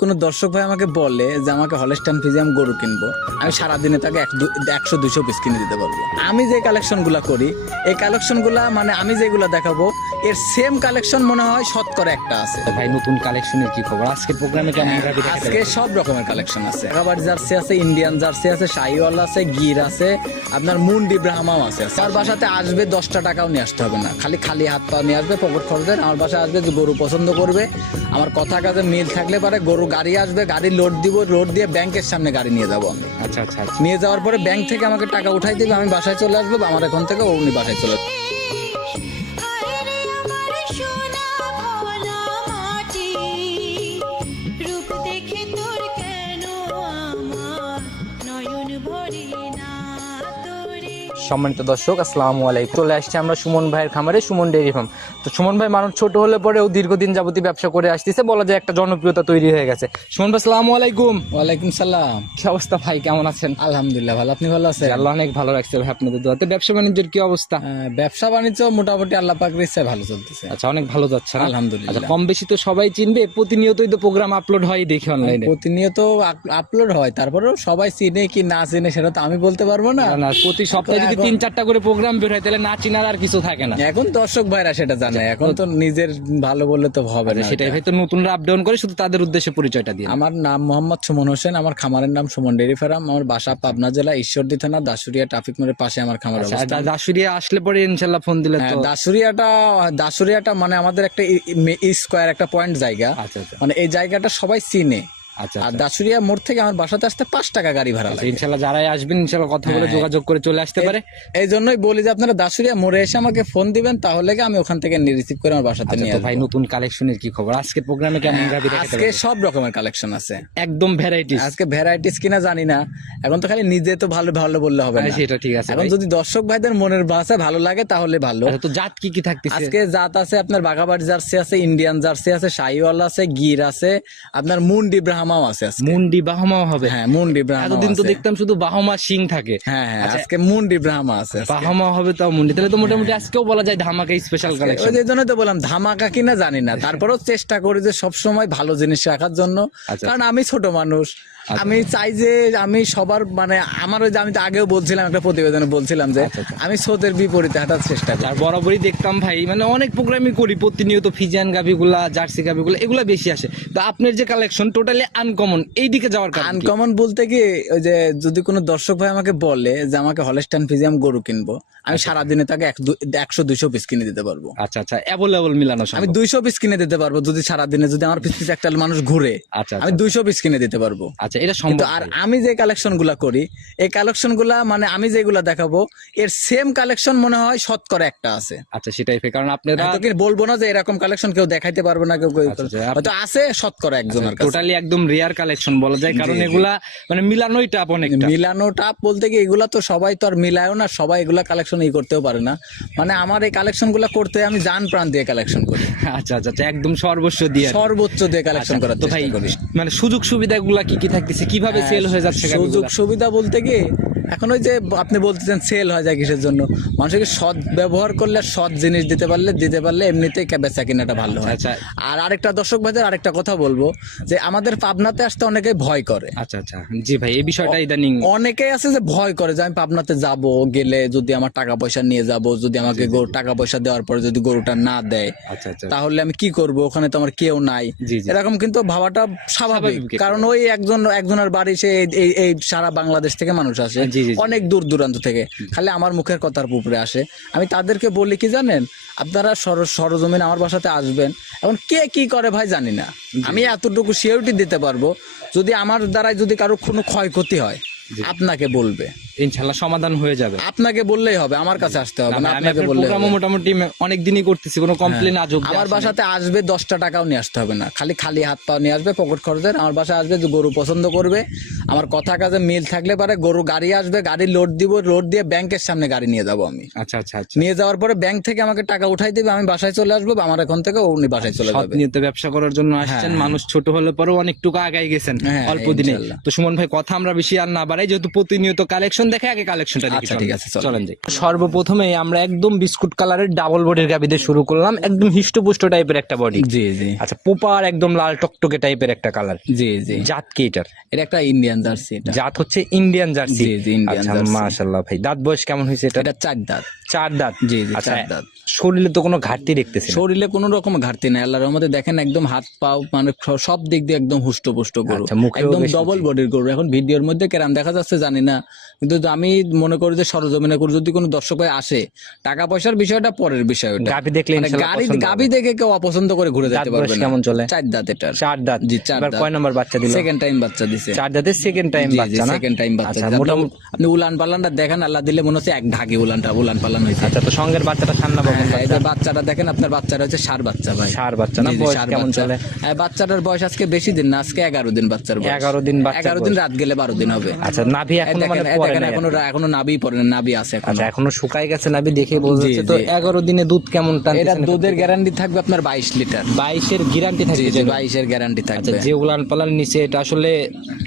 কোনো দর্শক ভাই আমাকে বলে যে আমাকে হলস্টান ফিজিয়াম গরু কিনবো। আমি সারাদিনে তাকে একশো দুশো পিস কিনে দিতে পারব। আমি যে কালেকশনগুলো করি এই কালেকশনগুলো মানে আমি যেগুলো দেখাবো এর সেম কালেকশন মনে হয় শতকরা একটা আছে। ভাই নতুন কালেকশনের কি খবর? আজকের প্রোগ্রামে কেমন আজকে সব রকমের কালেকশন আছে। একাবার জার্সি আছে ইন্ডিয়ান জার্সি আছে শাহিওয়াল আছে গির আছে আপনার মুন্ডি ব্রাহ্মাও আছে। আমার বাসাতে আসবে দশটা টাকাও নিয়ে আসতে হবে না। খালি খালি হাত পা নিয়ে আসবে পকেট খরচের আমার বাসায় আসবে যে গরু পছন্দ করবে। আমার কথা কাজে মিল থাকলে পারে গরু গাড়ি আসবে গাড়ি লোড দিব লোড দিয়ে ব্যাংকের সামনে গাড়ি নিয়ে যাব আমি আচ্ছা আচ্ছা আচ্ছা। নিয়ে যাওয়ার পরে ব্যাংক থেকে আমাকে টাকা উঠাই দিবে আমি বাসায় চলে আসব আমার এখন থেকে উনি বাসায় চলে আসবে সম্মানিত দর্শক আসসালামু আলাইকুম। চলে আসছে আমরা সুমন ভাইয়ের খামারে সুমন ডেয়ারি ফার্ম। তো সুমন ভাই মানুষ ছোট হলে পরেও দীর্ঘদিন যাবতীয় ব্যবসা করে আসতেছে বলা যায় একটা জনপ্রিয়তা তৈরি হয়ে গেছে। সুমন ভাই আসসালামু আলাইকুম। ওয়ালাইকুম সালাম। কি অবস্থা ভাই কেমন আছেন? আলহামদুলিল্লাহ ভালো। আপনি ভালো আছেন? আল্লাহ অনেক ভালো রাখছে ভাই আপনাদের দোয়াতে। ব্যবসা বাণিজ্যের কি অবস্থা? ব্যবসা বাণিজ্য মোটামুটি আল্লাহ পাকের ইচ্ছায় ভালো চলতেছে। আচ্ছা অনেক ভালো যাচ্ছে আলহামদুলিল্লাহ। আচ্ছা কম বেশি তো সবাই চিনবে প্রতিনিয়তই তো প্রোগ্রাম আপলোড হয় দেখি অনলাইনে প্রতিনিয়ত আপলোড হয় তারপরেও সবাই চিনে কি না চিনে সেটা তো আমি বলতে পারব না না প্রতি সপ্তাহে যদি তিন চারটা করে প্রোগ্রাম বের হয় তাহলে না চিনার আর কিছু থাকে না। এখন দর্শক ভাইরা সেটা জানে এখন তো নিজের ভালো বললে তো হবে না আচ্ছা, সেটাই হয়তো নতুনরা আপ ডাউন করে শুধু তাদের উদ্দেশ্যে পরিচয়টা দিয়ে আমার নাম মোহাম্মদ সুমন হোসেন আমার খামারের নাম সুমন ডেরি ফার্ম আমার বাসা পাবনা জেলা ঈশ্বরদী থানা দাসুরিয়া ট্রাফিক মোড়ের পাশে আমার খামার আচ্ছা, অবস্থান। দাসুরিয়া আসলে পরে ইনশাল্লাহ ফোন দিলে হ্যাঁ, তো দাসুরিয়াটা দাসুরিয়াটা মানে আমাদের একটা স্কোয়ার একটা পয়েন্ট জায়গা। আচ্ছা আচ্ছা। মানে এই জায়গাটা সবাই চিনে। আচ্ছা আর দাসুরিয়া মোড় থেকে আমার বাসাতে আসতে পাঁচ টাকা গাড়ি ভাড়া লাগে। ইনশাল্লাহ যারাই আসবেন ইনশাল্লাহ কথা বলে হ্যাঁ। যোগাযোগ করে চলে আসতে পারে। এই জন্যই বলি যে আপনারা দাসুরিয়া মোড়ে এসে আমাকে ফোন দিবেন তাহলে আমি ওখান থেকে রিসিভ করে আমার বাসাতে আচ্ছা নিয়ে ভাই নতুন কালেকশনের কি খবর? আজকের প্রোগ্রামে কেমন দেখাতে আজকে সব রকমের কালেকশন আছে। একদম ভ্যারাইটিস আজকে ভ্যারাইটিস কিনা জানি না। এখন তো খালি নিজে তো ভালো ভালো বললে হবে না। সেটা ঠিক আছে এখন যদি দর্শক ভাইদের মনের ভাষায় ভালো লাগে তাহলে ভালো। আচ্ছা, তো জাত কি কি থাকতেছে? আজকে জাত আছে আপনার বাঘাবাড়ি জার্সি আছে ইন্ডিয়ান জার্সি আছে শাহিওয়াল আছে গির আছে আপনার মুন্ডি ব্রাহ্মাও আছে মুন্ডি বাহমাও হবে। হ্যাঁ মুন্ডি ব্রাহ্মা এতদিন তো দেখতাম শুধু বাহমা সিং থাকে। হ্যাঁ হ্যাঁ আজকে মুন্ডি ব্রাহ্মা আছে বাহামা হবে তাও মুন্ডি। তাহলে তো মোটামুটি আজকেও বলা যায় ধামাকা স্পেশাল কালেকশন ওই জন্য তো বললাম ধামাকা কিনা জানি না। তারপরেও চেষ্টা করি যে সব সময় ভালো জিনিস রাখার জন্য। আচ্ছা। কারণ আমি ছোট মানুষ আমি চাই যে আমি সবার মানে আমার ওই যে আমি তো আগেও বলছিলাম একটা প্রতিবেদনে বলছিলাম যে আচ্ছা, আচ্ছা। আমি স্রোতের বিপরীতে হাঁটার চেষ্টা করি। আর বরাবরই দেখতাম ভাই মানে অনেক প্রোগ্রামই করি প্রতিনিয়ত ফিজিয়ান গাভিগুলা জার্সি গাভিগুলা এগুলা বেশি আসে। তো আপনার যে কালেকশন টোটালি আনকমন এই দিকে যাওয়ার কারণ আনকমন বলতে কি ওই যে যদি কোনো দর্শক ভাই আমাকে বলে যে আমাকে হলস্টান ফিজিয়াম গরু কিনবো আমি সারাদিনে তাকে একশো দুইশো পিস কিনে দিতে পারব। আচ্ছা আচ্ছা অ্যাভেলেবল মিলানো আমি দুইশো পিস কিনে দিতে পারব যদি সারাদিনে যদি আমার পিস পিস একটা মানুষ ঘুরে আচ্ছা আমি আচ্ছা। দুইশো পিস কিনে দিতে পারব। আচ্ছা এটা কিন্তু সম্ভব আর আমি যে কালেকশনগুলা করি এই কালেকশনগুলা মানে আমি যেগুলা দেখাবো এর সেম কালেকশন মনে হয় শতকরা একটা আছে। আচ্ছা সেটাই কারণ আপনারা কি বলব না যে এরকম কালেকশন কেউ দেখাইতে পারবে না কেউ আচ্ছা, আচ্ছা, হয়তো আছে শতকরা একজনের কাছে টোটালি একদম রেয়ার কালেকশন বলা যায় কারণ। এগুলা মানে মিলানোই টাপ অনেকটা। মিলানো টাপ বলতে কি এগুলা তো সবাই তো আর মিলায়ও না সবাই এগুলা কালেকশন ই করতেও পারে না। মানে আমার এই কালেকশনগুলা করতে আমি জান প্রাণ দিয়ে কালেকশন করি। আচ্ছা আচ্ছা আচ্ছা, একদম সর্বস্ব দিয়ে। সর্বোচ্চ দিয়ে কালেকশন আচ্ছা, করার তো ভাই মানে সুযোগ সুবিধাগুলা কি কি থাকতেছে? কীভাবে সেল হয়ে যাচ্ছে সুযোগ সুবিধা বলতে কি এখন ওই যে আপনি বলতেছেন সেল হয়ে যায় কিসের জন্য। মানুষকে সৎ ব্যবহার করলে সৎ জিনিস দিতে পারলে দিতে পারলে এমনিতেই বেচা কিনাটা ভালো হয়। আচ্ছা আর আরেকটা দর্শক ভাইদের আরেকটা কথা বলব যে আমাদের পাবনাতে আসতে অনেকেই ভয় করে। আচ্ছা আচ্ছা। জি ভাই এই বিষয়টা ইদানিং অনেকেই আছে যে ভয় করে যে আমি পাবনাতে যাব গেলে যদি আমার টাকা পয়সা নিয়ে যাব যদি আমাকে গরু টাকা পয়সা দেওয়ার পরে যদি গরুটা না দেয় আচ্ছা আচ্ছা। তাহলে আমি কি করব? ওখানে তো আমার কেউ নাই। এরকম কিন্তু ভাবাটা স্বাভাবিক। কারণ ওই একজন একজনের বাড়ি সে এই- সারা বাংলাদেশ থেকে মানুষ আসে। অনেক দূর দূরান্ত থেকে। খালি আমার মুখের কথার পুকুরে আসে। আমি তাদেরকে বলি কি জানেন? আপনারা সর- সরজমিন আমার বাসাতে আসবেন। এখন কে কি করে ভাই জানি না। আমি এতটুকু সিওরিটি দিতে পারব। যদি আমার দ্বারাই যদি কারও কোনো ক্ষয়ক্ষতি হয় আপনাকে বলবে। ইনশাল্লাহ সমাধান হয়ে যাবে। আপনাকে বললেই হবে আমার কাছে আসতে হবে না, আপনাকে বললে প্রোগ্রামও মোটামুটি অনেক দিনই করতেছি কোনো কমপ্লেন আজ অব্দি আমার বাসাতে আসবে দশটা টাকাও নিয়ে আসতে হবে না। খালি খালি হাত পা নিয়ে আসবে পকেট খরচের। আমার বাসায় আসবে যে গরু পছন্দ করবে আমার কথা কাজে মিল থাকলে পারে গরু গাড়ি আসবে গাড়ি লোড দিব লোড দিয়ে ব্যাংকের সামনে গাড়ি নিয়ে যাব আমি। আচ্ছা আচ্ছা আচ্ছা। নিয়ে যাওয়ার পরে ব্যাংক থেকে আমাকে টাকা উঠাই দিবে আমি বাসায় চলে আসব আমার এখন থেকে উনি বাসায় চলে যাবে। নিয়তে ব্যবসা করার জন্য আসছেন মানুষ ছোট হলে পরেও অনেকটুকু আগাই গেছেন হ্যাঁ, অল্প দিনে। তো সুমন ভাই কথা আমরা বেশি আর না বাড়াই যেহেতু প্রতিনিয়ত কালেকশন দেখে আগে কালেকশনটা দেখি আচ্ছা, ঠিক আছে, চলেন। যাই। সর্বপ্রথমে আমরা একদম বিস্কুট কালারের ডাবল বডির গাবি দিয়ে শুরু করলাম। একদম হিষ্টপুষ্ট টাইপের একটা বডি জি জি। আচ্ছা পোপার একদম লাল টকটকে টাইপের একটা কালার জি জি। জাত কি এটার? এটা একটা ইন্ডিয়ান জার্সি এটা। জাত হচ্ছে ইন্ডিয়ান জার্সি জি, জি, Indian আচ্ছা জার্সি। মাশাআল্লাহ ভাই। দাঁত বয়স কেমন হয়েছে এটা এটা চার দাঁত। চার দাঁত? জি, জি, আচ্ছা চার দাঁত। শরীরে তো কোনো ঘাটতি দেখতেছি শরীরে কোনো রকম ঘাটতি নাই। আল্লাহর রহমতে দেখেন একদম হাত পাও মানে সব দিক দিয়ে একদম হুষ্ট পুষ্ট গরু একদম ডবল বডির গরু। এখন ভিডিওর মধ্যে কেরাম দেখা যাচ্ছে জানি না। কিন্তু আমি মনে করি যে সরজমিনে করে যদি কোনো দর্শক আসে টাকা পয়সার বিষয়টা পরের বিষয় ওটা গাভী দেখলে মানে গাড়ি গাবি দেখে কেউ অপছন্দ করে ঘুরে যেতে পারবে না। কেমন চলে? চার দাঁত এটার। চার দাঁত। জি, চার দাঁত। কয় নাম্বার বাচ্চা দিল? সেকেন্ড টাইম বাচ্চা দিছে। চার দাঁতের সেকেন্ড টাইম বাচ্চা না? second time বাচ্চা আচ্ছা মোটামুটি আপনি- উলান পালানটা দেখেন আল্লাহ দিলে মনে হচ্ছে এক ঢাকি উলানটা উলান পালান হয়েছে আচ্ছা তো সঙ্গের বাচ্চাটা ঠান্ডা হ্যাঁ, এই যে বাচ্চাটা দেখেন আপনার বাচ্চাটা হচ্ছে সার বাচ্চা ভাই। ষাঁড় বাচ্চা না? বয়স কেমন চলে? হ্যাঁ, বাচ্চাটার বয়স আজকে বেশি দিন না আজকে এগারো দিন বাচ্চার বয়স। 11 দিন এগারো দিন রাত গেলে বারো দিন হবে। আচ্ছা নাভি এখনও মানে দেখেন এখনও এখনও নাভি না, নাভি আছে এখনও। আচ্ছা এখনও শুকাই গেছে নাভি দেখে বোঝা জি, যাচ্ছে তো জি। এগারো দিনে দুধ কেমন এটা দুধের গ্যারান্টি থাকবে আপনার বাইশ লিটার। বাইশের গ্যারান্টি থাকবে জি যেগুলো। বাইশের গ্যারান্টি আচ্ছা থাকবে। যে উলান পালান নিচে এটা আসলে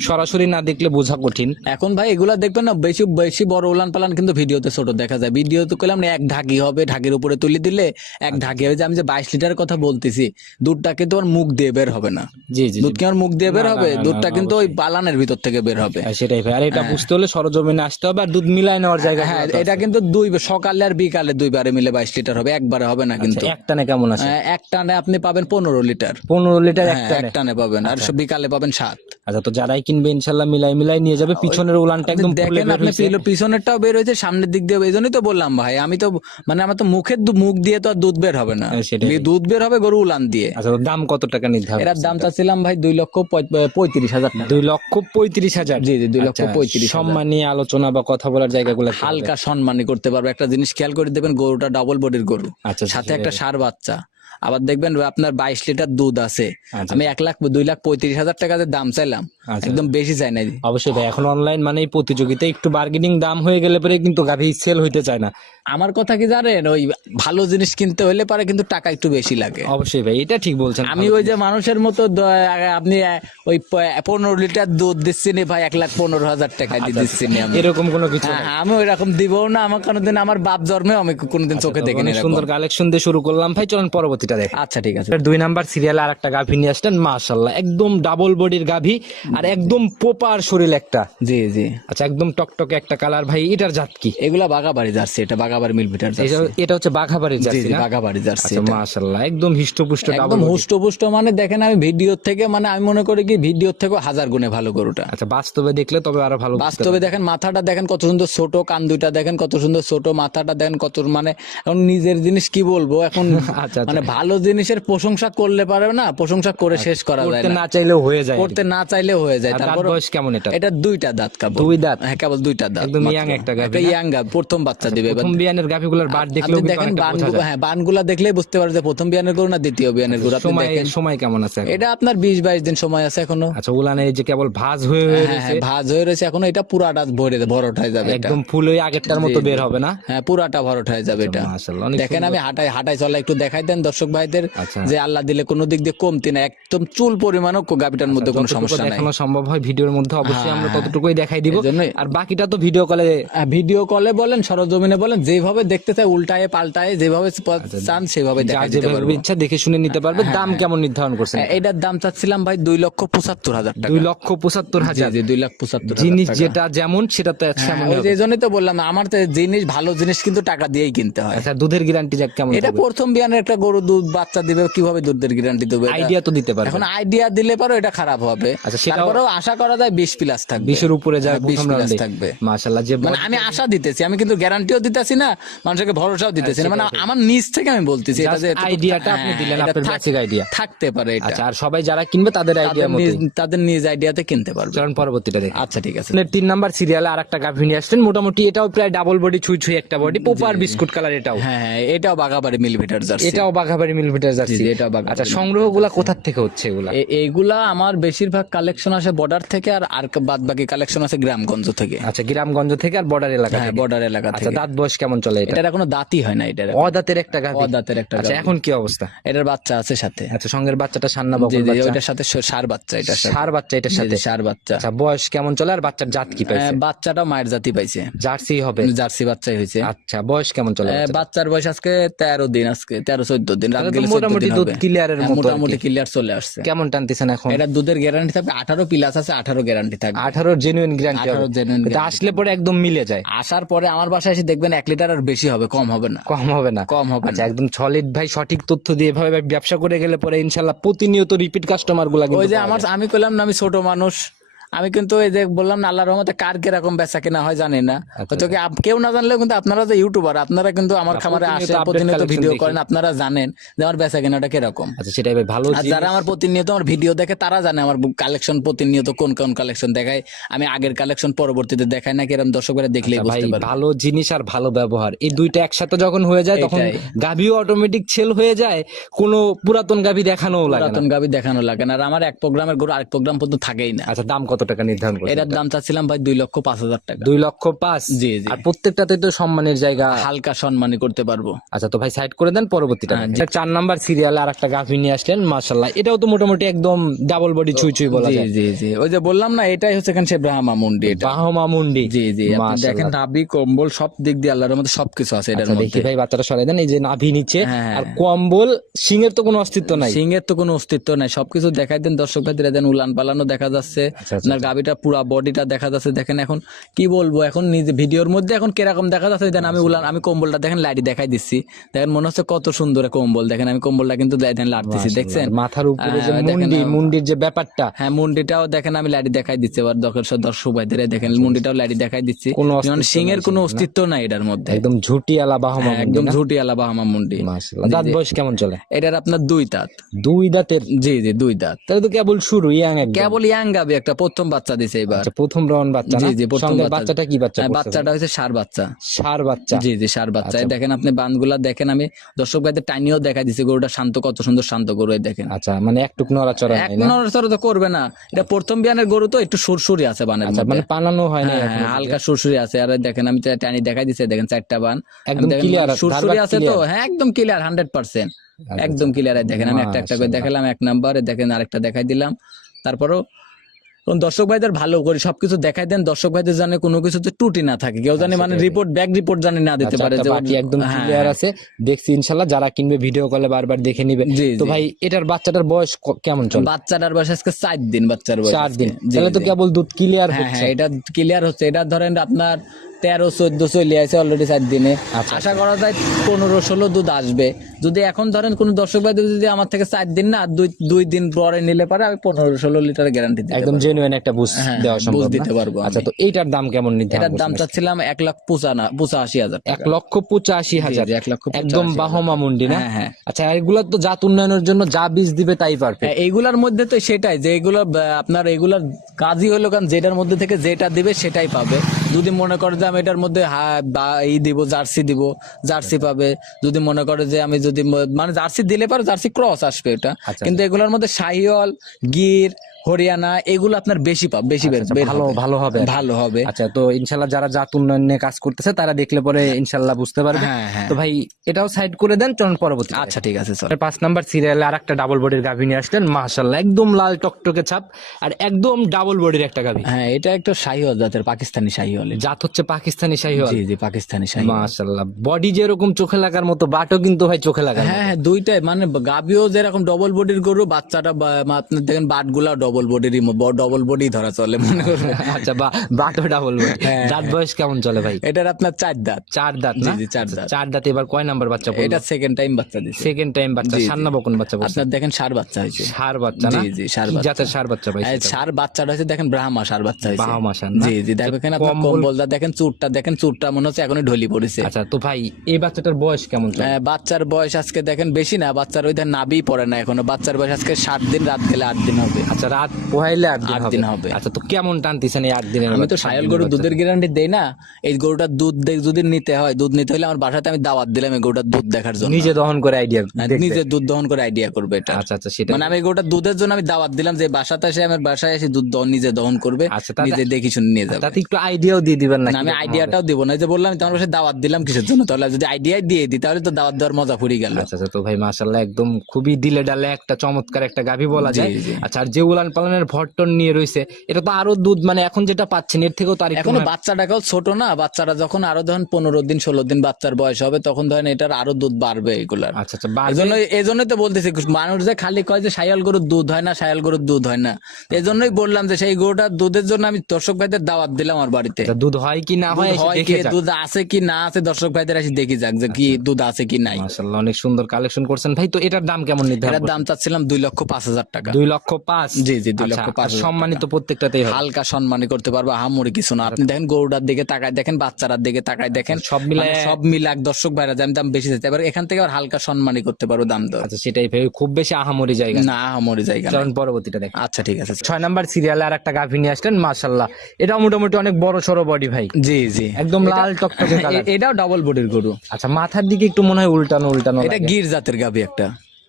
সরাসরি না দেখলে বোঝা কঠিন। এখন ভাই এগুলা দেখবেন না বেশি বেশি বড় উলান পালান কিন্তু ভিডিওতে ছোট দেখা যায়। ভিডিওতে করলাম না এক ঢাকি হবে ঢাকির উপরে তুলে দিলে এক ঢাকি হবে। যে আমি যে বাইশ লিটার কথা বলতেছি দুধটা কিন্তু ওর মুখ দিয়ে বের হবে না। জি জি দুধ কি আমার মুখ দিয়ে বের হবে? না, না, দুধটা কিন্তু ওই পালানের ভিতর থেকে বের হবে। সেটাই ভাই। আর এটা বুঝতে হলে সরজমিনে আসতে হবে আর দুধ মিলাই নেওয়ার জায়গা হ্যাঁ এটা কিন্তু দুই সকালে আর বিকালে দুইবারে মিলে বাইশ লিটার হবে একবারে হবে না কিন্তু। এক টানে কেমন আছে? হ্যাঁ, এক টানে আপনি পাবেন পনেরো লিটার। পনেরো লিটার এক হ্যাঁ, টানে? পাবেন আর বিকালে পাবেন সাত। আচ্ছা তো যারাই কিনবে ইনশাল্লাহ মিলাই মিলাই নিয়ে যাবে পিছনের উলানটা একদম দেখেন আপনি পিছনেরটাও বের হয়েছে সামনের দিক দিয়ে এই জন্যই তো বললাম ভাই আমি তো মানে আমার তো মুখের মুখ দিয়ে তো আর দুধ বের হবে না। হ্যাঁ, দুধ বের হবে গরু উলান দিয়ে। আচ্ছা দাম কত টাকা নির্ধারণ এটার দাম চাচ্ছিলাম ভাই দুই লক্ষ পঁয়ত্রিশ হাজার টাকা। দুই লক্ষ পঁয়ত্রিশ হাজার? জি জি দুই লক্ষ আচ্ছা, পঁয়ত্রিশ সম্মান নিয়ে আলোচনা বা কথা বলার জায়গাগুলো হালকা সম্মানই করতে পারবে। একটা জিনিস খেয়াল করে দেবেন গরুটা ডাবল বডির গরু। আচ্ছা সাথে একটা সার বাচ্চা। আবার দেখবেন আপনার বাইশ লিটার দুধ আছে। আচ্ছা। আমি এক লাখ দুই লাখ পঁয়ত্রিশ হাজার টাকা দাম চাইলাম। একদম বেশি চাই না। অবশ্যই ভাই এখন অনলাইন মানে প্রতিযোগিতা একটু বার্গেনিং দাম হয়ে গেলে পরে কিন্তু গাভী সেল হইতে চায় না। আমার কথা কি জানেন? ওই ভালো জিনিস কিনতে হলে পারে কিন্তু টাকা একটু বেশি লাগে। অবশ্যই ভাই এটা ঠিক বলছেন। আমি ওই যে মানুষের মতো আপনি ওই পনেরো লিটার দুধ দিচ্ছি নি ভাই এক লাখ পনেরো হাজার টাকা দিয়ে দিচ্ছি নি আমি। এরকম কোনো কিছু হ্যাঁ, না। হ্যাঁ, আমি ওই রকম দিব না আমার কোনোদিন আমার বাপ জন্মে আমি কোনোদিন চোখে দেখিনি। সুন্দর কালেকশন দিয়ে শুরু করলাম। ভাই চলেন পরবর্তীটা দেখ। আচ্ছা ঠিক আছে। দুই নাম্বার সিরিয়ালে আর একটা গাভী নিয়ে আসলেন মাশাল্লাহ একদম ডাবল বডির গাভী। আর একদম পোপার শরীর একটা। জি জি। আচ্ছা একদম টকটকে একটা কালার ভাই এটার জাত কি? এগুলা বাগাবাড়ি জার্সি এটা বাগাবাড়ি মিল ভিটার এটা হচ্ছে বাঘাবাড়ির জি জার্সি বাগাবাড়ি জার্সি আচ্ছা মাশাল্লাহ একদম হিষ্টপুষ্ট একদম হুষ্টপুষ্ট মানে দেখেন আমি ভিডিও থেকে মানে আমি মনে করি কি ভিডিও থেকে হাজার গুণে ভালো গরুটা। আচ্ছা বাস্তবে দেখলে তবে আরও ভালো বাস্তবে দেখেন মাথাটা দেখেন কত সুন্দর ছোট কান দুইটা দেখেন কত সুন্দর ছোট মাথাটা দেখেন কত মানে এখন নিজের জিনিস কি বলব এখন আচ্ছা, মানে ভালো জিনিসের প্রশংসা করলে পারে না প্রশংসা করে শেষ করা যায় না। না চাইলেও হয়ে যায় করতে না চাইলেও হয়ে যায়। তারপর বয়স কেমন এটা? এটা দুইটা দাঁত কেবল দুই দাঁত? হ্যাঁ কেবল দুইটা দাঁত। একদম young একটা গাভী একটা ইয়াং গাভ প্রথম বাচ্চা দিবে প্রথম বিয়ানের গাভীগুলোর বার দেখলেও আপনি দেখেন বানগুলো হ্যাঁ বানগুলা দেখলেই বুঝতে পারবে যে প্রথম বিয়ানের গরু না দ্বিতীয় বিয়ানের গরু। আপনি দেখেন। সময় কেমন আছে এটা আপনার বিশ বাইশ দিন সময় আছে এখনও। আচ্ছা উলানে যে কেবল ভাজ হয়ে হয়ে হ্যাঁ রয়েছে। হ্যাঁ ভাজ হয়ে রয়েছে এখনও। এটা পুরাটা ভরে ভরট হয়ে যাবে এটা। একদম ফুল হয়ে আগেরটার মতো বের হবে না? হ্যাঁ পুরাটা ভরট হয়ে যাবে এটা। মাশাআল্লাহ দেখেন আমি হাঁটাই হাঁটাই চলা একটু দেখাই দেন দর্শক ভাইদের আচ্ছা। যে আল্লাহ দিলে কোনো দিক দিয়ে কমতি না একদম চুল পরিমাণও গাবিটার মধ্যে কোনো সমস্যা নাই। সম্ভব হয় ভিডিওর মধ্যে অবশ্যই আমরা ততটুকুই দেখাই দিব। আর বাকিটা তো ভিডিও কলে ভিডিও কলে বলেন সরজমিনে বলেন যেভাবে দেখতে চাই উল্টায় পাল্টায় যেভাবে চান সেভাবে যেভাবে ইচ্ছা দেখে শুনে নিতে পারবে। দাম কেমন নির্ধারণ করছেন? হ্যাঁ, এটার দাম চাচ্ছিলাম ভাই দুই লক্ষ পঁচাত্তর হাজার টাকা। দুই লক্ষ পঁচাত্তর হাজার। দুই লাখ পঁচাত্তর জিনিস যেটা যেমন সেটা তো হ্যাঁ, এই জন্যই তো বললাম আমার তো জিনিস ভালো জিনিস কিন্তু টাকা দিয়েই কিনতে হয়। আচ্ছা দুধের গ্যারান্টি যাক কেমন এটা প্রথম বিয়ানের একটা গরু দুধ বাচ্চা দিবে কীভাবে দুধের গ্যারান্টি দেবে? আইডিয়া তো দিতে পারবে। এখন আইডিয়া দিলে পারো এটা খারাপ হবে। আচ্ছা, সেটাও- তারপরেও আশা করা যায় বিশ প্লাস থাকবে। বিশের উপরে যায় হ্যাঁ, 20 প্রথম plus রাউন্ডে থাকবে। মাশাআল্লাহ যে মানে আমি আশা দিতেছি আমি কিন্তু গ্যারান্টিও দিতেছি না মানুষকে ভরসাও দিতেছি না। মানে আমার নিজ থেকে আমি বলতেছি এটা যে আইডিয়াটা আপনি হ্যাঁ, দিলেন আপনার বেসিক আইডিয়া থাকতে পারে এটা। আচ্ছা আর সবাই যারা কিনবে তাদের আইডিয়া মতো তাদের নিজ আইডিয়াতে কিনতে পারবে। চলুন পরবর্তীটা দেখি। আচ্ছা ঠিক আছে। তিন নাম্বার সিরিয়ালে আর একটা গাভী নিয়ে আসছেন মোটামুটি এটাও প্রায় ডাবল বডি ছুঁই ছুঁই একটা বডি পোপার বিস্কুট কালার এটাও। হ্যাঁ হ্যাঁ এটাও বাগাবাড়ি মিলিমিটার জার্সি এটাও বাঘাবাড়ি মিলভিটার জার্সি এটাও আচ্ছা সংগ্রহগুলা কোথা থেকে হচ্ছে এগুলা? এইগুলা আমার বেশিরভাগ কালেকশন আসে বর্ডার থেকে আর আর বাদ বাকি কালেকশন আছে গ্রামগঞ্জ থেকে। আচ্ছা গ্রামগঞ্জ থেকে আর বর্ডার এলাকা হ্যাঁ বর্ডার এলাকা আচ্ছা থেকে। দাঁত বয়স কেমন চলে এটা? এটার এখনও দাঁতই হয় না এটার অদাঁতের একটা গাভী। অদাঁতের একটা আচ্ছা এখন কি অবস্থা? এটার বাচ্চা আছে সাথে। আচ্ছা সঙ্গের বাচ্চাটা সান্না জি বাচ্চা। ওইটার সাথে স- ষাঁড় বাচ্চা সাথে। সার বাচ্চা এটার সাথে। ষাঁড় বাচ্চা। আচ্ছা বয়স কেমন চলে আর বাচ্চার জাত কি পাইছে? বাচ্চাটা মায়ের জাতি পাইছে। জার্সি হবে? জার্সি বাচ্চাই হয়েছে আচ্ছা বয়স কেমন চলে বাচ্চার বয়স আজকে তেরো দিন আজকে তেরো চোদ্দ দিন। রাত গেলে মোটামুটি দুধ ক্লিয়ারের হ্যাঁ, মোটামুটি ক্লিয়ার চলে আসছে। কেমন টানতেছেন এখন? এটা দুধের গ্যারান্টি থাকবে আঠারো প্লাস আছে আঠারো গ্যারান্টি থাকবে। আঠারো জেনুইন গ্যারান্টি আঠারো জেনুইন আসলে পরে একদম মিলে যায়। আসার পরে আমার বাসায় এসে দেখবেন এক লিটার আর বেশি হবে কম হবে না। কম হবে না। কম হবে আচ্ছা না। একদম সলিড ভাই সঠিক তথ্য দিয়ে এভাবে ব্যবসা করে গেলে পরে ইনশাল্লাহ প্রতিনিয়ত রিপিট কাস্টমারগুলা ওই যে আমার আমি করলাম না আমি ছোট মানুষ আমি কিন্তু এই যে বললাম না আল্লাহর রহমতে কার কীরকম বেচা কিনা হয় জানি না। হয়তো কি কেউ না জানলেও কিন্তু আপনারা যে ইউটিউবার আপনারা কিন্তু আমার খামারে আসে প্রতিনিয়ত ভিডিও করেন আপনারা জানেন যে আমার বেচা কেনাটা কীরকম। আচ্ছা সেটাই ভালো আর যারা আমার প্রতিনিয়ত আমার ভিডিও দেখে তারা জানে আমার কালেকশন প্রতিনিয়ত কোন কোন কালেকশন দেখায়। আমি আগের কালেকশন পরবর্তীতে দেখাই না কিরম দর্শকরা দেখলেই আচ্ছা বুঝতে পারবে। ভালো জিনিস আর ভালো ব্যবহার। এই দুইটা একসাথে যখন হয়ে যায় তখন। গাভিও অটোমেটিক সেল হয়ে যায় কোনো পুরাতন গাভি দেখানো লাগে না। পুরাতন গাবি দেখানো লাগে না। আর আমার এক প্রোগ্রামের গরু আরেক প্রোগ্রাম পর্যন্ত থাকেই না। আচ্ছা দাম কত টাকা নির্ধারণ করছে এটার দাম চাচ্ছিলাম ভাই দুই লক্ষ পাঁচ হাজার টাকা। দুই লক্ষ পাঁচ? জি, জি। আর প্রত্যেকটাতে তো সম্মানের জায়গা। হালকা সম্মানী করতে পারব। আচ্ছা তো ভাই সাইড করে দেন পরবর্তীটা। হ্যাঁ, চার নাম্বার সিরিয়ালে আর একটা গাভি নিয়ে আসলেন মার্শাল্লাহ এটাও তো মোটামুটি একদম ডাবল বডি ছুঁই ছুঁই বলা জি যায়। জি জি। ওই যে বললাম না এটাই হচ্ছে এখানে ব্রাহ্মা মুন্ডি এটা। বাহমা মুন্ডি। জি জি আপনি দেখেন নাভি কম্বল সব দিক দিয়ে আল্লাহর মধ্যে সবকিছু আছে এটার আচ্ছা দেখি মধ্যে। ভাই বাচ্চাটা সরাই দেন এই যে নাভি নিচে হ্যাঁ, আর কম্বল সিংহের তো কোনো অস্তিত্ব নাই। সিংহের তো কোনো অস্তিত্ব নাই সবকিছু দেখাই দেন দর্শক ভাইদের দেন উলান পালানো দেখা যাচ্ছে। আচ্ছা, আপনার গাবিটা পুরো বডিটা দেখা যাচ্ছে দেখেন এখন কি বলব এখন নিজে ভিডিওর মধ্যে এখন কীরকম দেখা যাচ্ছে দেন আমি উলান আমি কম্বলটা দেখেন লাইটি দেখাই দিচ্ছি। দেখেন মনে হচ্ছে কত সুন্দর কম্বল দেখেন আমি কম্বলটা কিন্তু দেখেন লাড়তেছি দেখছেন? আর মাথার উপরে যে মুন্ডি মুন্ডির যে ব্যাপারটা। হ্যাঁ মুন্ডিটাও দেখেন আমি লাইটি দেখাই দিচ্ছি এবার দর্শক দর্শক ভাইদের দেখেন মুন্ডিটাও লাইটি দেখাই দিচ্ছি। অস্তিত্ব নাই কোনো অস্তিত্ব নাই এটার মধ্যে। একদম ঝুটিয়ালা বাহমা হ্যাঁ, একদম ঝুটি আলা বাহামা মুন্ডি। দাঁত বয়স কেমন চলে? এটার আপনার দুই দাঁত। দুই দাঁতের? জি জি দুই দাঁত। তাহলে তো কেবল শুরু ইয়াং কেবল ইয়াং গাবি একটা প্রথম বাচ্চা দিছে এবার। আচ্ছা প্রথম রাউন্ড বাচ্চা জি জি প্রথম বাচ্চাটা কি বাচ্চা হ্যাঁ, বাচ্চাটা হচ্ছে সার বাচ্চা। সার বাচ্চা। জি জি সার বাচ্চা। আচ্ছা। দেখেন আপনি বানগুলা দেখেন আমি দর্শক ভাইদের টাইনিও দেখা দিছি গরুটা শান্ত কত সুন্দর শান্ত গরু এই দেখেন। আচ্ছা মানে একটুক নড়াচড়া এক নড়াচড়া তো করবে না। এটা প্রথম বিয়ানের গরু তো একটু সুরসুরি আছে বানের আচ্ছা মধ্যে। মানে পানানো হয় না হ্যাঁ, হ্যাঁ, হালকা সুরসুরি আছে। আর দেখেন আমি টানি দেখাই দিছে দেখেন চারটা বান। একদম আছে, সুরসুরি আছে তো? হ্যাঁ একদম ক্লিয়ার হান্ড্রেড পার্সেন্ট একদম ক্লিয়ার দেখেন। আমি একটা একটা করে। দেখালাম এক নাম্বার দেখেন আরেকটা দেখাই দিলাম। তারপরও কোন দর্শক ভাইদের ভালো করে সবকিছু দেখাই দেন দর্শক ভাইদের জানে কোনো কিছুতে টুটি না থাকে। কেউ জানে মানে রিপোর্ট ব্যাক রিপোর্ট জানে না দিতে আচ্ছা, পারে যে বাকি একদম হ্যাঁ, ক্লিয়ার আছে। দেখছি ইনশাল্লাহ যারা কিনবে ভিডিও কলে বারবার দেখে নিবে। তো ভাই এটার বাচ্চাটার বয়স কেমন চলে? বাচ্চাটার বয়স আজকে চার দিন বাচ্চার বয়স চার দিন। তাহলে তো কেবল দুধ ক্লিয়ার হ্যাঁ হচ্ছে। হ্যাঁ এটা ক্লিয়ার হচ্ছে। এটা ধরেন আপনার তেরো চোদ্দ চলে আছে অলরেডি চার দিনে। আচ্ছা, আশা করা যায় পনেরো ষোলো দুধ আসবে। যদি এখন ধরেন কোন দর্শক ভাই যদি আমার থেকে চার দিন না দুই দুই দিন পরে নিলে পারে আমি পনেরো ষোলো লিটার গ্যারান্টি একদম। জেনুইন একটা বুঝ হ্যাঁ, দেওয়া সম্ভব দিতে পারব আচ্ছা তো এইটার দাম কেমন নির্ধারণ এটার দাম চাচ্ছিলাম এক লাখ পঁচানা পঁচাশি হাজার এক লক্ষ পঁচাশি হাজার। এক লক্ষ একদম বাহমা মুন্ডি না? হ্যাঁ, হ্যাঁ। আচ্ছা এগুলা তো জাত উন্নয়নের জন্য যা বীজ দিবে তাই পারবে হ্যাঁ, এইগুলার মধ্যে তো সেটাই যে এগুলো আপনার এগুলার কাজই হলো কারণ যেটার মধ্যে থেকে যেটা দিবে সেটাই পাবে। যদি মনে করে যে আমি এটার মধ্যে এই ই দিব জার্সি দিব জার্সি পাবে। যদি মনে করে যে আমি যদি মানে জার্সি দিলে পারো জার্সি ক্রস আসবে এটা। আচ্ছা, কিন্তু এগুলোর মধ্যে শাহিওয়াল গির হরিয়ানা এগুলো আপনার বেশি পাবে বেশি বের আচ্ছা, ভালো ভালো হবে। ভালো হবে। আচ্ছা তো ইনশাল্লাহ যারা জাত উন্নয়ন নিয়ে কাজ করতেছে তারা দেখলে পরে ইনশাল্লাহ বুঝতে পারবে। হ্যাঁ, হ্যাঁ। তো ভাই এটাও সাইড করে দেন চলুন পরবর্তী আচ্ছা ঠিক আছে স্যার পাঁচ নাম্বার সিরিয়ালে আর একটা ডাবল বডির গাভী নিয়ে আসলেন মাশাল্লাহ একদম লাল টকটকে ছাপ আর একদম ডাবল বডির একটা গাভী। হ্যাঁ এটা একটা শাহিওয়াল জাতের পাকিস্তানি শাহিওয়াল জাত হচ্ছে পাকিস্তানি শাহিওয়াল? জি জি পাকিস্তানি শাহিওয়াল। মাশাল্লাহ বডি যেরকম চোখে লাগার মতো বাটও কিন্তু ভাই চোখে লাগা হ্যাঁ হ্যাঁ দুইটাই মানে গাবিও যেরকম ডবল বডির গরু বাচ্চাটা আপনার দেখেন বাটগুলা ডবল বডির ডবল বডি ধরা চলে মনে করুন আচ্ছা বা বাটও ডাবল বডি হ্যাঁ, দাঁত বয়স কেমন চলে ভাই? এটার আপনার চার দাঁত। চার দাঁত জি, না? জি, চার আচ্ছা, দাঁত। চার দাঁত এবার কয় নাম্বার বাচ্চা এটা সেকেন্ড টাইম বাচ্চা দিচ্ছে সেকেন্ড টাইম বাচ্চা। সান্না বকন বাচ্চা আপনার দেখেন সার বাচ্চা হয়েছে। সার বাচ্চা না? জি, জি, কি বাচ্চা। জাতের সার বাচ্চা ভাই সার বাচ্চাটা হচ্ছে দেখেন ব্রাহ্মা সার বাচ্চা হয়েছে। বাহামা ষাঁড় না? জি জি দেখেন আপনার কম্বল- কম্বলটা দেখেন চুরটা দেখেন চুরটা মনে হচ্ছে এখনই ঢলি পড়েছে। আচ্ছা তো ভাই এই বাচ্চাটার বয়স কেমন চলে? আহ, বাচ্চার বয়স আজকে দেখেন বেশি না বাচ্চার ওই নাবি পড়ে না এখনও। বাচ্চার বয়স আজকে সাত দিন রাত গেলে আট দিন হবে। আচ্ছা রাত পোহাইলে আট দিন হবে। আচ্ছা তো কেমন টানতেছেন এই আট দিনের আমি তো সায়াল গরু দুধের গ্যারান্টি দেই না। এই গরুটার দুধ যদি নিতে হয় দুধ নিতে হলে আমার বাসাতে আমি দাওয়াত দিলাম এই গরুটার দুধ দেখার জন্য। নিজে দহন করে আইডিয়া হ্যাঁ, নিজে দুধ দহন করে আইডিয়া করবে এটা। আচ্ছা আচ্ছা সেটা মানে আমি গরুটার দুধের জন্য আমি দাওয়াত দিলাম যে বাসাতে এসে আমার বাসায় এসে দুধ দহন নিজে দহন করবে আচ্ছা, নিজে দেখি শুনে নিয়ে যাবে। তাতে একটু আইডিয়াও দিয়ে দিবেন না আমি আইডিয়াটাও দিব না। যে বললাম তোমার পাশে দাওয়াত দিলাম কিসের জন্য? তাহলে যদি আইডিয়া দিয়ে দিই তাহলে তো দাওয়াত দেওয়ার মজা ফুরি গেল। আচ্ছা আচ্ছা তো ভাই মাশাল্লাহ একদম খুবই দিলে ডালে একটা চমৎকার একটা গাভী বলা যায়। আচ্ছা আর যে উলান পালনের ভট্টন নিয়ে রয়েছে। এটা তো আরও দুধ মানে এখন যেটা পাচ্ছেন এর থেকেও তার এখনও বাচ্চাটাকেও ছোট না বাচ্চারা যখন আরও ধরেন পনেরো দিন ষোলো দিন বাচ্চার বয়স হবে তখন ধরেন এটার আরও দুধ বাড়বে এগুলার। আচ্ছা আচ্ছা এই এই জন্যই তো বলতেছি মানুষ যে খালি কয় যে সায়াল গরুর দুধ হয় না সায়াল গরুর দুধ হয় না। এই জন্যই বললাম যে সেই গরুটার দুধের জন্য আমি দর্শক ভাইদের দাওয়াত দিলাম আমার বাড়িতে। আচ্ছা, দুধ হয় কি না হয় দুধ আছে কি না আছে দর্শক ভাইদের আসি দেখি যাক যে কি দুধ আছে কি নাই। মাশাল্লাহ অনেক সুন্দর কালেকশন করছেন। ভাই তো এটার দাম কেমন নির্ধারণ এটার দাম চাচ্ছিলাম দুই লক্ষ পাঁচ হাজার টাকা। দুই লক্ষ পাঁচ? জি, জি, দুই আচ্ছা, লক্ষ পাঁচ সম্মানিত প্রত্যেকটাতেই হালকা সম্মানী করতে পারব হামুরি কিছু না। আপনি দেখেন গরুটার দিকে তাকায় দেখেন বাচ্চারার দিকে তাকায় দেখেন। সব মিলায়- মানে সব মিলাক দর্শক ভাইরা আমি দাম বেশি দিতে এবার এখান থেকে আবার হালকা সম্মানী করতে পারব দাম দর। আচ্ছা সেটাই ভাই খুব বেশি আহামরি জায়গা না হামুরি জায়গা। চলুন পরবর্তীটা দেখ। আচ্ছা ঠিক আছে ছয় নাম্বার সিরিয়ালে আর একটা গাভী নিয়ে আসলেন মাশাল্লাহ এটা মোটামুটি অনেক বড় সড়ো বডি ভাই। জি জি। একদম লাল টকটকে কালার এটাও ডাবল বডির গরু। আচ্ছা মাথার দিকে একটু মনে হয় উল্টানো উল্টানো এটা গির জাতের গাবি একটা।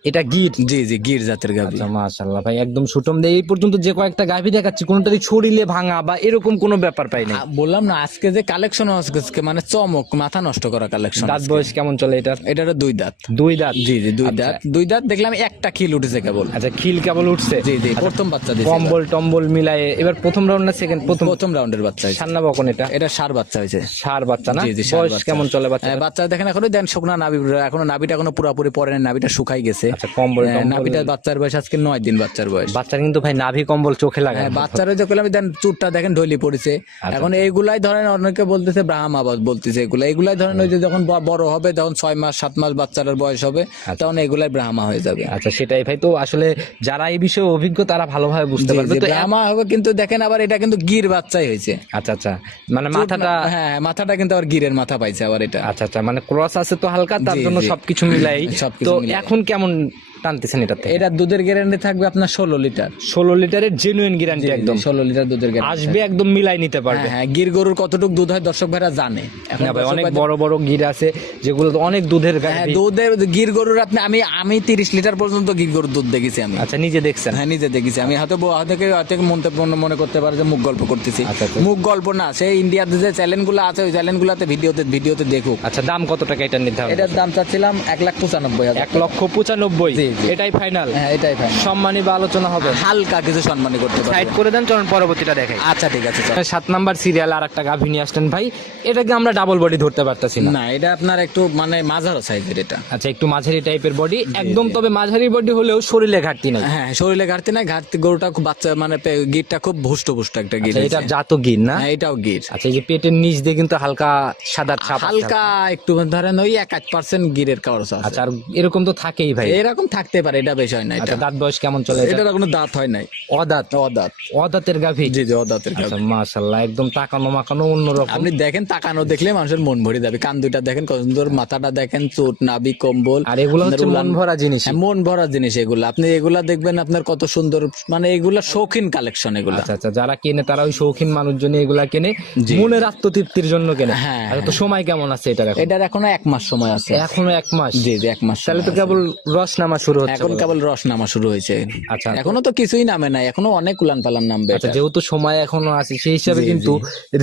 এটা গির। জি জি গির জাতের গাবি আচ্ছা মাশাল্লাহ ভাই একদম সুটম দিয়ে। এই পর্যন্ত যে কয়েকটা গাভী দেখাচ্ছি কোনটারই ছড়িলে ভাঙা বা এরকম কোনো ব্যাপার পাই না বললাম না আজকে যে কালেকশন আজকে মানে চমক মাথা নষ্ট করা কালেকশন দাঁত বয়স কেমন চলে এটা এটার দুই দাঁত। দুই দাঁত? জি জি দুই দাঁত। দুই দাঁত দেখলাম একটা খিল উঠেছে কেবল। আচ্ছা খিল কেবল উঠছে? জি জি প্রথম বাচ্চা দিয়েছে কম্বল টম্বল মিলায়ে এবার প্রথম রাউন্ড না সেকেন্ড প্রথম প্রথম রাউন্ডের বাচ্চা হয়েছে। সান্না বকন এটা? এটা সার বাচ্চা হয়েছে। সার বাচ্চা না? জি জি বয়স কেমন চলে বাচ্চা হ্যাঁ, বাচ্চা দেখেন এখনও দেন শুকনা নাবি এখনও নাবিটা এখনও পুরোপুরি পরে না নাবিটা শুকাই গেছে। আচ্ছা কম্বল হ্যাঁ, বাচ্চার বয়স আজকে নয় দিন বাচ্চার বয়স। বাচ্চার কিন্তু ভাই নাভি কম্বল চোখে লাগায় হ্যাঁ বাচ্চারা যে করলাম দেন চুটটা দেখেন ঢলি পড়েছে। আচ্ছা। এখন এইগুলাই ধরেন অনেকে বলতেছে ব্রাহ্ম আবাদ বলতেছে এগুলো। এগুলাই ধরেন ওই যে যখন বড় হবে তখন ছয় মাস সাত মাস বাচ্চার বয়স হবে তখন এগুলাই ব্রাহ্মা হয়ে যাবে। আচ্ছা সেটাই ভাই। তো আসলে যারা এই বিষয়ে অভিজ্ঞ তারা ভালোভাবে বুঝতে পারবে। তো ব্রাহ্মা হবে কিন্তু দেখেন আবার এটা কিন্তু গির বাচ্চাই হয়েছে। আচ্ছা আচ্ছা। মানে মাথাটা হ্যাঁ হ্যাঁ, মাথাটা কিন্তু আবার গিরের মাথা পাইছে আবার এটা। আচ্ছা আচ্ছা। মানে ক্রস আছে তো হালকা তার জন্য সবকিছু মিলাই। তো এখন কেমন টানতেছেন এটাতে এটা দুধের গ্যারান্টি থাকবে আপনার ষোলো লিটার। ষোলো লিটারের জেনুইন গ্যারান্টি একদম। ষোলো লিটার দুধের গ্যারান্টি আসবে একদম মিলাই নিতে পারবে। হ্যাঁ হ্যাঁ গির গরুর কতটুকু দুধ হয় দর্শক ভাইরা জানে। এখন ভাই অনেক বড় বড় গির আছে যেগুলো তো অনেক দুধের হ্যাঁ দুধের গির গরুর আপনি আমি আমি তিরিশ লিটার পর্যন্ত গির গরুর দুধ দেখেছি আমি। আচ্ছা নিজে দেখছেন? হ্যাঁ নিজে দেখেছি আমি। হয়তো ব- হয়তো মনে মনে করতে পারে যে মুখ গল্প করতেছি। আচ্ছা, আচ্ছা। মুখ গল্প না সেই ইন্ডিয়াতে যে চ্যানেলগুলো আছে ওই চ্যানেলগুলোতে ভিডিওতে ভিডিওতে দেখুক। আচ্ছা দাম কত টাকা এটা নির্ধারণ এটার দাম চাচ্ছিলাম এক লাখ পঁচানব্বই এক লক্ষ পঁচানব্বই। এটাই ফাইনাল হ্যাঁ এটাই ফাইন সম্মানী বা আলোচনা হবে। হালকা কিছু সম্মানী করতে সাইড পারবে করে দেন চলুন পরবর্তীটা দেখাই। আচ্ছা ঠিক আছে সাত নাম্বার সিরিয়াল আর একটা গাভী নিয়ে আসলেন ভাই। এটাকে আমরা ডাবল বডি ধরতে পারতেছি না। না এটা আপনার একটু মানে মাঝারো সাইজের এটা। আচ্ছা একটু মাঝারি টাইপের বডি একদম তবে মাঝারি বডি হলেও শরীরে ঘাটতি নাই। হ্যাঁ শরীরে ঘাটতি নাই। ঘাটতি গরুটা খুব বাচ্চা মানে গিরটা খুব ভুষ্ট ভুষ্ট একটা গির আচ্ছা, এটা জাত গির না? হ্যাঁ এটাও গির আচ্ছা এই যে পেটের নিচ দিয়ে কিন্তু হালকা সাদা ছাপ হালকা একটু ধরেন ওই এক এক পার্সেন্ট গিরের আছে। আচ্ছা আর এরকম তো থাকেই ভাই। এরকম থাকতে পারে এটা বিষয় না এটা। আচ্ছা দাঁত বয়স কেমন চলে এটা কোনো দাঁত হয় নাই। অদাঁত? অদাঁত। অদাঁতের গাভী? জি জি অদাঁতের আচ্ছা গাভী। মাশাল্লাহ একদম তাকানো মাকানো অন্যরকম। আপনি দেখেন তাকানো দেখলে মানুষের মন ভরে যাবে। কান দুইটা দেখেন কত সুন্দর মাথাটা দেখেন চোট নাবি কম্বল। আর এগুলো হচ্ছে মন ভরা জিনিস। হ্যাঁ, মন ভরা জিনিস এগুলো। আপনি এগুলা দেখবেন আপনার কত সুন্দর মানে এগুলা শৌখিন কালেকশন এগুলা। আচ্ছা আচ্ছা যারা কিনে তারা ওই শৌখিন মানুষজন এগুলা কেনে মনের আত্মতৃপ্তির জন্য কেনে। হ্যাঁ, আচ্ছা তো সময় কেমন আছে এটার এখন? এটার এখনও এক মাস সময় আছে। এখনও এক মাস? জি জি এক মাস তাহলে তো কেবল রস নামা শুরু হচ্ছে এখন কেবল রস নামা শুরু হয়েছে। আচ্ছা। এখনও তো কিছুই নামে নাই এখনও অনেক উলান পালান নামবে আচ্ছা যেহেতু সময় এখনও আছে সেই হিসাবে কিন্তু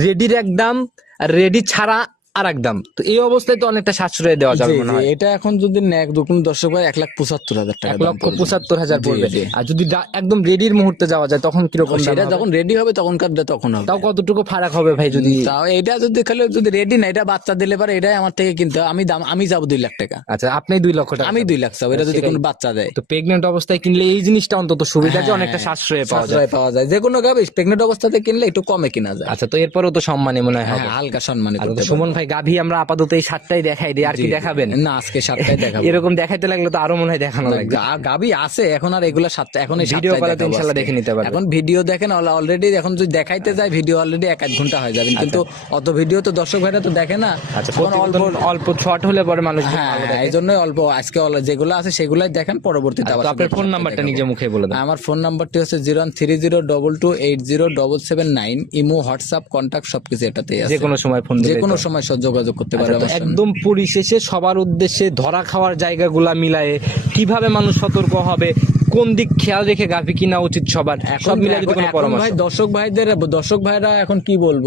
রেডির একদম আর রেডি ছাড়া আর এক দাম। তো এই অবস্থায় তো অনেকটা সাশ্রয় দেওয়া যাবে মনে হয়। এটা এখন যদি নেক দুকুন দর্শক হয় এক লাখ পঁচাত্তর হাজার টাকা এক লক্ষ পঁচাত্তর হাজার পড়বে। আর যদি একদম রেডির মুহূর্তে যাওয়া যায় তখন কীরকম সেটা যখন রেডি হবে তখনকার দিয়ে তখন হবে। তাও কতটুকু ফারাক হবে ভাই যদি তাও এটা যদি খালি যদি রেডি না এটা বাচ্চা দিলে পারে এটাই আমার থেকে কিনতে। আমি দাম আমি যাব দুই লাখ টাকা। আচ্ছা আপনি দুই লক্ষ টাকা আমি দুই লাখ চাবো এটা যদি কোনো বাচ্চা দেয়। তো প্রেগনেন্ট অবস্থায় কিনলে এই জিনিসটা অন্তত সুবিধা যে হ্যাঁ, অনেকটা সাশ্রয়ে পাওয়া যায়। পাওয়া যায়। যে কোনো গাবে প্রেগনেন্ট অবস্থাতে কিনলে একটু কমে কিনা যায়। আচ্ছা তো এরপরেও তো সম্মানে মনে হয় হ্যাঁ হালকা সম্মানী আচ্ছা, সুমন ভাই হয়? গাভী আমরা আপাতত এই সাতটাই দেখাই দিই আর কি দেখাবেন? না আজকে সাতটায় দেখাবো। এরকম দেখাইতে লাগলে তো আরও মনে হয় দেখানো লাগবে। গা- গাবি আছে এখন আর এগুলো সাতটা এখন ভিডিও কলে তো দেখাবো ইনশাল্লাহ দেখে নিতে পারবেন। এখন ভিডিও দেখেন অলরেডি এখন যদি দেখাইতে যায় ভিডিও অলরেডি এক এক ঘণ্টা হয়ে যাবে। কিন্তু অত ভিডিও তো দর্শক ভাইরা তো দেখে না। আচ্ছা অল্প অল্প শর্ট হলে পরে মানুষ হ্যাঁ এই জন্যই অল্প আজকে যেগুলো আছে সেগুলাই দেখেন পরবর্তীতে আবার আপনার ফোন নাম্বারটা। নিজে মুখে বলে দেন। আমার ফোন নাম্বারটি হচ্ছে zero one three zero double two eight zero double seven nine imo WhatsApp contact সবকিছু এটাতেই আছে। যে কোনো সময় ফোন যে কোনো সময় সব যোগাযোগ করতে পারবে আচ্ছা। একদম পরিশেষে সবার উদ্দেশ্যে ধরা খাওয়ার জায়গাগুলা মিলায়ে কীভাবে মানুষ সতর্ক হবে কোন দিক খেয়াল রেখে গাভী কিনা উচিত সবার? সব মিলে যদি এখন- কোনো পরামর্শ। ভাই দর্শক ভাইদের দর্শক ভাইরা এখন কি বলব?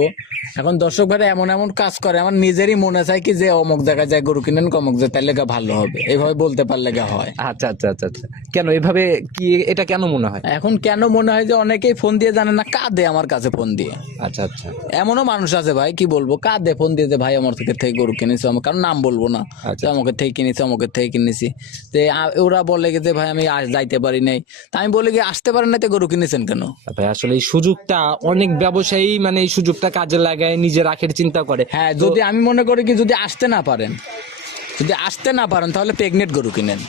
এখন দর্শক ভাই এমন এমন কাজ করে আমার নিজেরই মনে চায় কি যে অমুক জায়গায় যায় গরু কিনেন কমক যায় তাহলে ভালো হবে। এইভাবে বলতে পারলে গা হয়। আচ্ছা আচ্ছা আচ্ছা আচ্ছা। কেন এভাবে কি এটা কেন মনে হয়? এখন কেন মনে হয় যে অনেকেই ফোন দিয়ে জানে না কাঁদে আমার কাছে ফোন দিয়ে। আচ্ছা আচ্ছা। এমনও মানুষ আছে ভাই কি বলব কাঁদে ফোন দিয়ে যে ভাই আমার থেকে থেকে গরু কিনেছি আমার কারণ নাম বলব না আচ্ছা। আমাকে থেকে কিনেছি আমাকে থেকে কিনেছি। তো ওরা বলে যে ভাই আমি আজ যাইতে পারি নাই। তা আমি বলি কি আসতে পারেন না তো গরু কিনেছেন কেন? ভাই আসলে এই সুযোগটা অনেক ব্যবসায়ী মানে এই সুযোগটা কাজে লাগায় নিজে রাখের চিন্তা করে। হ্যাঁ যদি আমি মনে করি কি যদি আসতে না পারেন যদি আসতে না পারেন তাহলে প্রেগনেন্ট গরু কিনেন।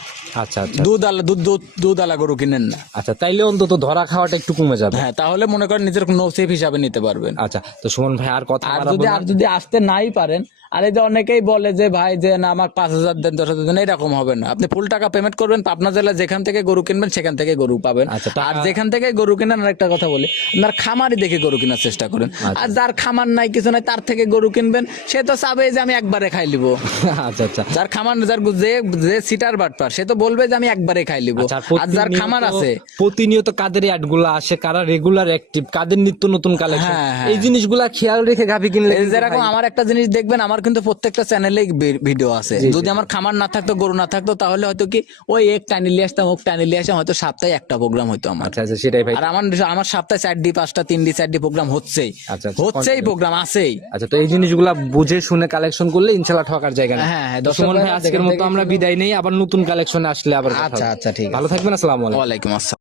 আচ্ছা আচ্ছা। দুধ আলা দুধ দুধ দুধ আলা গরু কিনেন না। আচ্ছা তাইলে অন্তত ধরা খাওয়াটা একটু কমে যাবে। হ্যাঁ তাহলে মনে করেন নিজের নসিব হিসাবে নিতে পারবেন। আচ্ছা তো সুমন ভাই আর কথা আর যদি আর যদি আসতে নাই পারেন আর এই যে অনেকেই বলে যে ভাই যে না আমার পাঁচ হাজার দেন দশ হাজার দেন এরকম হবে না। আপনি ফুল টাকা পেমেন্ট করবেন পাবনা জেলায় যেখান থেকে গরু কিনবেন সেখান থেকে গরু পাবেন। আচ্ছা, আর যেখান থেকে গরু কিনেন আর একটা কথা বলি আপনার খামারই দেখে গরু কেনার চেষ্টা করেন। আচ্ছা। আর যার খামার নাই কিছু নাই তার থেকে গরু কিনবেন সে তো চাবে যে আমি একবারে খাই লিবো। আচ্ছা আচ্ছা। যার খামার যার যে যে সিটার বাটপার সে তো বলবে যে আমি একবারে খাই লিবো। আচ্ছা, আর যার খামার আছে প্রতিনিয়ত কাদের অ্যাডগুলা আসে কারা রেগুলার অ্যাক্টিভ কাদের নিত্য নতুন কালেকশন হ্যাঁ, হ্যাঁ। এই জিনিসগুলা খেয়াল রেখে গাভী কিনলে যেরকম আমার একটা জিনিস দেখবেন আমার কিন্তু প্রত্যেকটা চ্যানেলে ভিডিও আছে। যদি আমার খামার না থাকতো গরু না থাকতো তাহলে হয়তো কি ওই এক টানি লিয়ে আসতাম ওক টানি লিয়ে আসতাম হয়তো সপ্তাহে একটা প্রোগ্রাম হয়তো আমার। আচ্ছা আচ্ছা সেটাই ভাই। আর আমার আমার সপ্তাহে চারটি পাঁচটা তিনটি চারটি প্রোগ্রাম হচ্ছেই। আচ্ছা, আচ্ছা, হচ্ছেই প্রোগ্রাম আছেই। আচ্ছা তো এই জিনিসগুলা বুঝে শুনে কালেকশন করলে ইনশাল্লাহ ঠকার জায়গা নেই। হ্যাঁ, হ্যাঁ, দর্শক ভাই আজকের মতো আমরা বিদায় নেই। আবার নতুন কালেকশনে আসলে আবার আচ্ছা আচ্ছা ঠিক আছে। ভালো থাকবেন আসসালামু আলাইকুম। ওয়ালাইকুম আসসালাম।